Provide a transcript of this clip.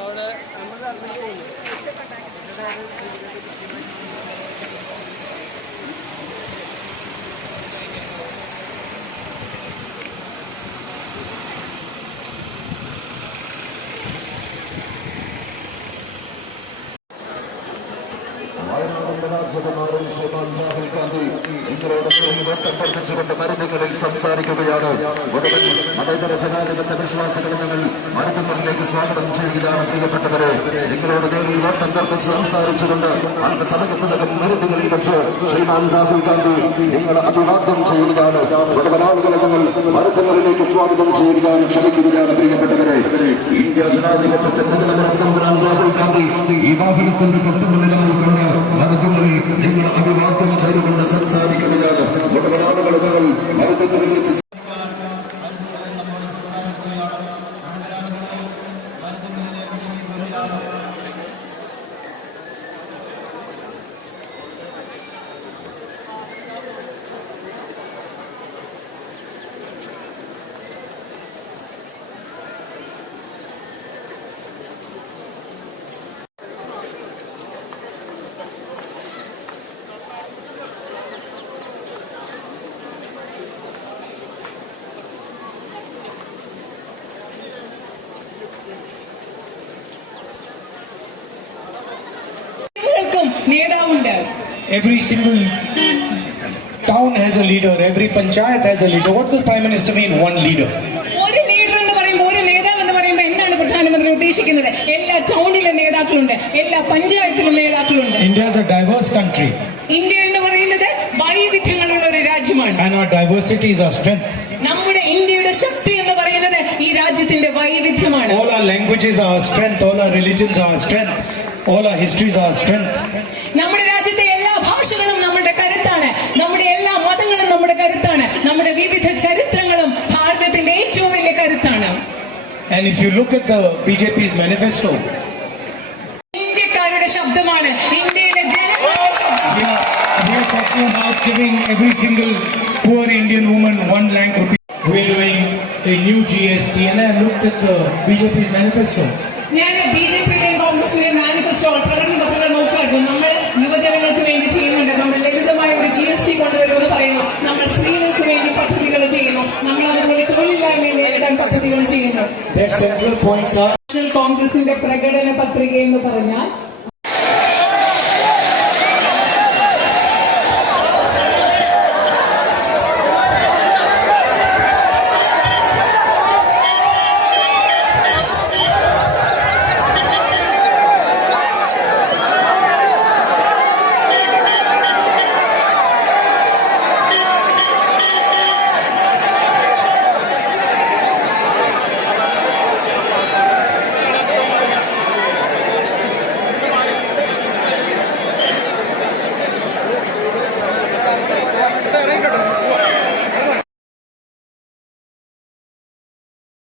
അതുകൊണ്ട് നമ്മൾ നടന്നു പോകുന്നു. പഠിച്ചുകൊണ്ട് മരുന്നുകളിൽ സംസാരിക്കുകയാണ്. ഒടുവിൽ മതേതര ജനാധിപത്യ വിശ്വാസികളെ ഞങ്ങൾ മരുന്നുകളിലേക്ക് സ്വാഗതം ചെയ്യുകയാണ് പ്രിയപ്പെട്ടവരെ. നിങ്ങളോട് നേരിൽ വട്ടം കർപ്പിച്ച് സംസാരിച്ചുകൊണ്ട് അല്പസമയത്തിനകം മരുന്നുകളിൽ വെച്ച് ശ്രീമാൻ രാഹുൽ ഗാന്ധി നിങ്ങൾ അഭിവാദ്യം ചെയ്യുകയാണ്. ഒടുവിൽ ആളുകളെ ഞങ്ങൾ മരുന്നുകളിലേക്ക് സ്വാഗതം ചെയ്യുകയാണ് ക്ഷണിക്കുകയാണ് പ്രിയപ്പെട്ടവരെ. ഇന്ത്യ ജനാധിപത്യത്തിന്റെ നിലനിർത്തം രാഹുൽ ഗാന്ധി ഈ വാഹനത്തിന്റെ തൊട്ടുമുന്നിലായി കൊണ്ട് മരുന്നുകളിൽ നിങ്ങൾ അഭിവാദ്യം നേതാവുണ്ട് Every single town has a leader, every panchayat has a leader. What does Prime Minister mean? One leader. ഒരു ലീഡർ എന്ന് പറയുമ്പോൾ ഒരു നേതാവ് എന്ന് പറയുമ്പോൾ എന്താണ് പ്രധാനമന്ത്രി ഉദ്ദേശിക്കുന്നത് എല്ലാ ടൗണിലും നേതാക്കളുണ്ട് എല്ലാ പഞ്ചായത്തിലും നേതാക്കളുണ്ട് India is a diverse country, India എന്ന് പറയുന്നത് വൈവിധ്യങ്ങളുള്ള ഒരു രാജ്യമാണ് and our diversity is our strength. നമ്മുടെ ഇന്ത്യയുടെ ശക്തി എന്ന് പറയുന്നത് ഈ രാജ്യത്തിന്റെ വൈവിധ്യമാണ് All our languages are our strength, all our religions are our strength, all our histories are our strength. നമ്മുടെ രാജ്യത്തെ എല്ലാ ഭാഷകളും നമ്മുടെ കരുത്താണ് നമ്മുടെ എല്ലാ മതങ്ങളും നമ്മുടെ കരുത്താണ് നമ്മുടെ വിവിധ ചരിത്രങ്ങളും ഭാരതത്തിന്റെ ഏറ്റവും വലിയ കരുത്താണ് And if you look at the BJP's manifesto, ഇന്ത്യക്കാരുടെ ശബ്ദമാണ് ഇന്ത്യയിലെ ജനങ്ങളുടെ ശബ്ദം we are, we are talking about giving every single poor Indian woman one lakh rupees. We're doing a new GST, and I looked at the BJP's manifesto. ഞാൻ B J പിയുടെയും കോൺഗ്രസിന്റെയും manifesto പ്രകടന പത്രങ്ങൾ നോക്കുകയായിരുന്നു നമ്മൾ യുവജനങ്ങൾക്ക് വേണ്ടി ചെയ്യുന്നുണ്ട്. നമ്മൾ ലളിതമായ ഒരു ജി എസ് ടി കൊണ്ടുവരുമെന്ന് പറയുന്നു. നമ്മൾ സ്ത്രീകൾക്ക് വേണ്ടി പദ്ധതികൾ ചെയ്യുന്നു. നമ്മൾ അതുപോലെ തൊഴിലില്ലായ്മയെ നേരിടാൻ പദ്ധതികൾ ചെയ്യുന്നു. കോൺഗ്രസിന്റെ പ്രകടന പത്രിക എന്ന് പറഞ്ഞാൽ